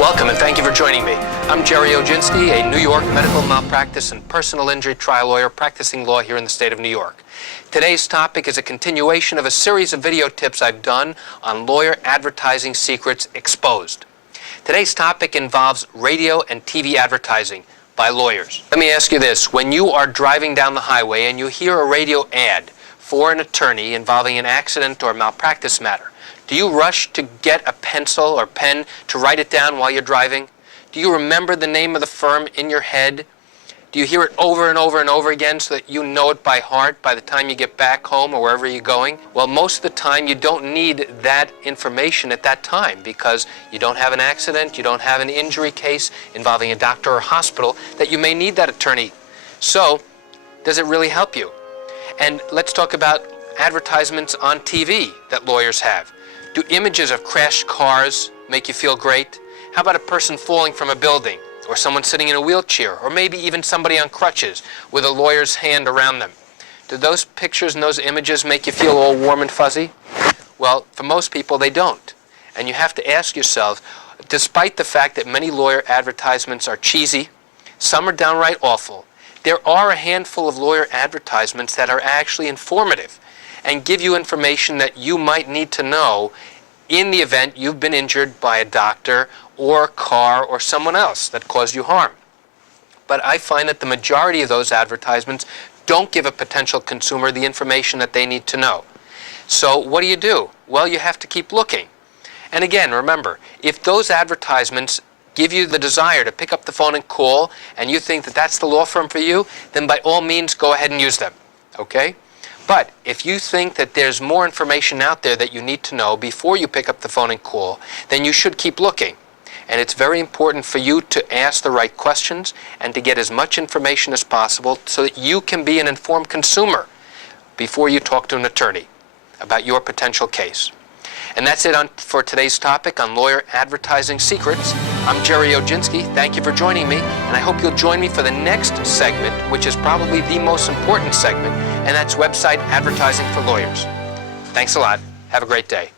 Welcome and thank you for joining me. I'm Gerry Oginski, a New York medical malpractice and personal injury trial lawyer practicing law here in the state of New York. Today's topic is a continuation of a series of video tips I've done on lawyer advertising secrets exposed. Today's topic involves radio and TV advertising by lawyers. Let me ask you this. When you are driving down the highway and you hear a radio ad for an attorney involving an accident or malpractice matter, do you rush to get a pencil or pen to write it down while you're driving? Do you remember the name of the firm in your head? Do you hear it over and over and over again so that you know it by heart by the time you get back home or wherever you're going? Well, most of the time you don't need that information at that time because you don't have an accident, you don't have an injury case involving a doctor or hospital that you may need that attorney. So, does it really help you? And let's talk about advertisements on TV that lawyers have. Do images of crashed cars make you feel great? How about a person falling from a building, or someone sitting in a wheelchair, or maybe even somebody on crutches with a lawyer's hand around them? Do those pictures and those images make you feel all warm and fuzzy? Well, for most people, they don't. And you have to ask yourself, despite the fact that many lawyer advertisements are cheesy, some are downright awful, there are a handful of lawyer advertisements that are actually informative and give you information that you might need to know in the event you've been injured by a doctor or a car or someone else that caused you harm. But I find that the majority of those advertisements don't give a potential consumer the information that they need to know. So what do? Well, you have to keep looking. And again, remember, if those advertisements give you the desire to pick up the phone and call, and you think that that's the law firm for you, then by all means go ahead and use them, okay? But if you think that there's more information out there that you need to know before you pick up the phone and call, then you should keep looking. And it's very important for you to ask the right questions and to get as much information as possible so that you can be an informed consumer before you talk to an attorney about your potential case. And that's it for today's topic on lawyer advertising secrets. I'm Gerry Oginski. Thank you for joining me, and I hope you'll join me for the next segment, which is probably the most important segment, and that's website advertising for lawyers. Thanks a lot. Have a great day.